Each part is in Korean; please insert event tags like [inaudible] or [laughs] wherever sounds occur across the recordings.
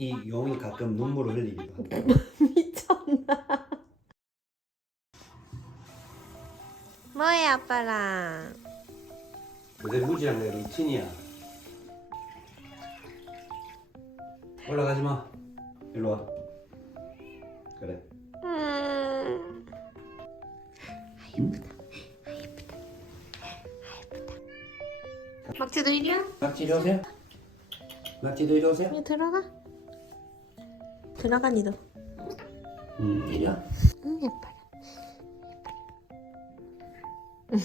이 용이 가끔 눈물을 흘리기도 한다. [laughs] 미쳤나? 뭐해 아빠랑? 요새 무지랑 내 루틴이야. 올라가지 마. 일로 와. 그래. 음. 막지도 이리야? 낙지 이리 오세요. 낙지도 이리 오세요. 이 들어가. 들어가 니도. 음, 이리 와. 응 예뻐라. 음.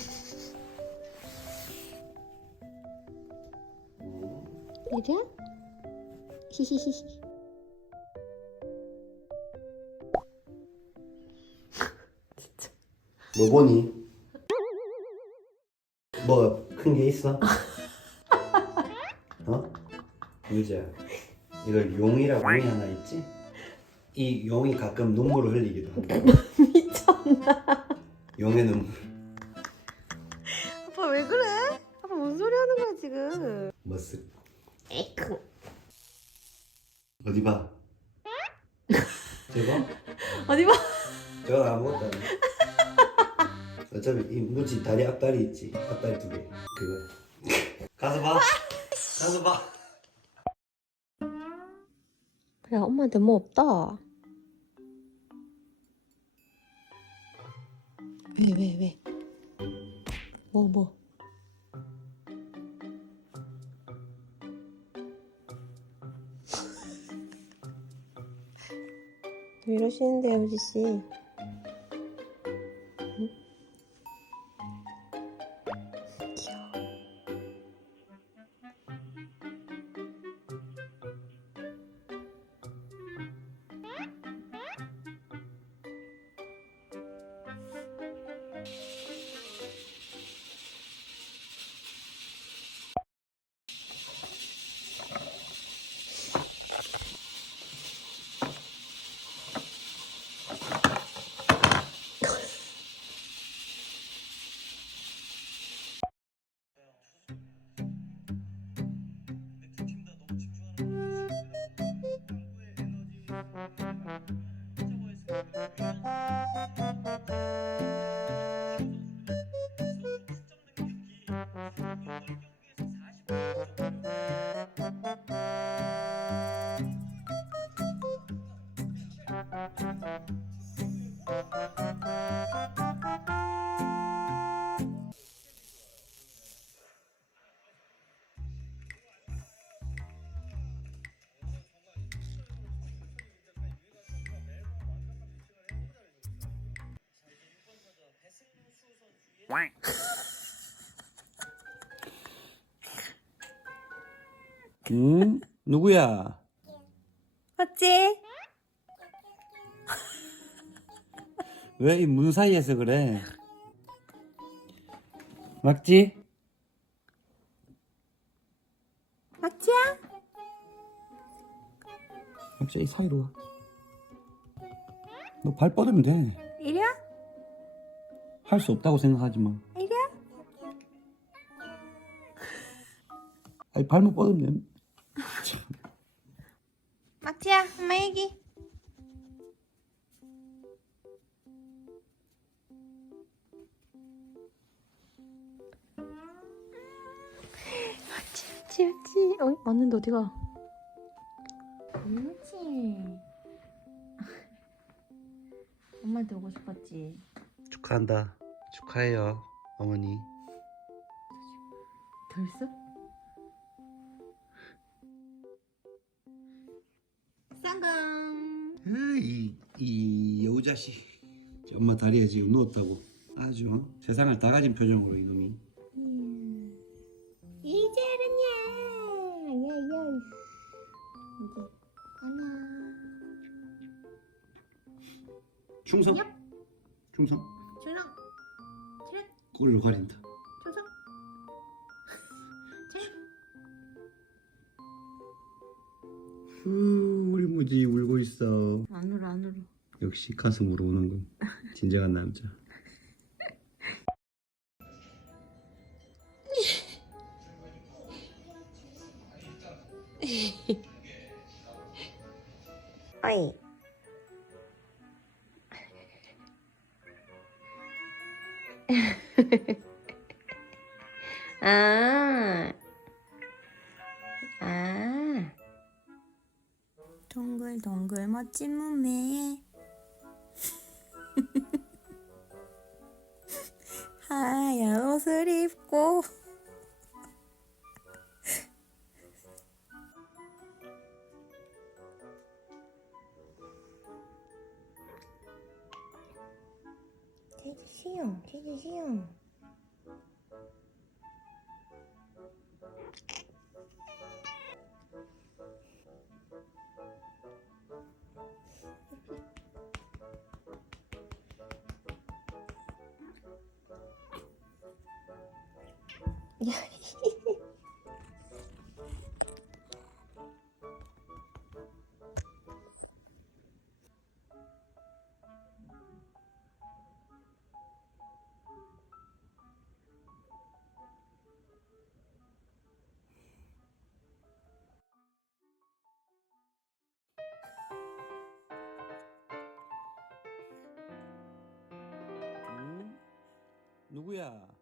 이리야? 히히히히. 뭐 보니? 뭐가 큰게 있어? [laughs] 어? 유자 이걸 용이라고 용이 하나 있지? 이 용이 가끔 눈물을 흘리기도 [laughs] 한다 미쳤나? 용의 눈물 아빠 왜 그래? 아빠 뭔 소리 하는 거야 지금? 머쓱 에이크. 어디 봐 저거? 어디 봐? 저거 아무것도 아니야 어차피 이 무지 다리 앞다리 있지 앞다리 두 개 그거 가서 봐 가서 봐 야 엄마한테 뭐 없다. 왜 왜 왜? 뭐 뭐? [laughs] 왜 이러시는데요, 우지 씨? 경기에서 40분 정도. 응? 누구야? 맞지? 왜 이 문 사이에서 그래? 맞지? 맞지야? 맞지? 이 사이로 와. 너 발 뻗으면 돼. 할 수 없다고 생각하지 마. 이리야? 아니 발못 뻗으면 돼. 막지야, [laughs] 엄마 얘기. 막지, 막지, 막지. 어, 왔는데 어디가? 그렇지. 엄마한테 오고 싶었지. 축하한다. 축하해요, 어머니. 결석? 쌍금. 이, 이 여우자식. 엄마 다리에 지금 누웠다고. 아주 어? 세상을 다 가진 표정으로 이놈이. 이제 알았냐? 야야. 이제 안녕. 충성. 얍. 충성. 꼴을 가린다. 출렁. 출렁. 후, 우리 무지 울고 있어. 안 울어 안 울어. 역시 가슴으로 우는군. 진정한 남자. 어이. [laughs] 아. 아. 동글동글 멋진 몸매. 하 시용, 치즈 시용. 누구야?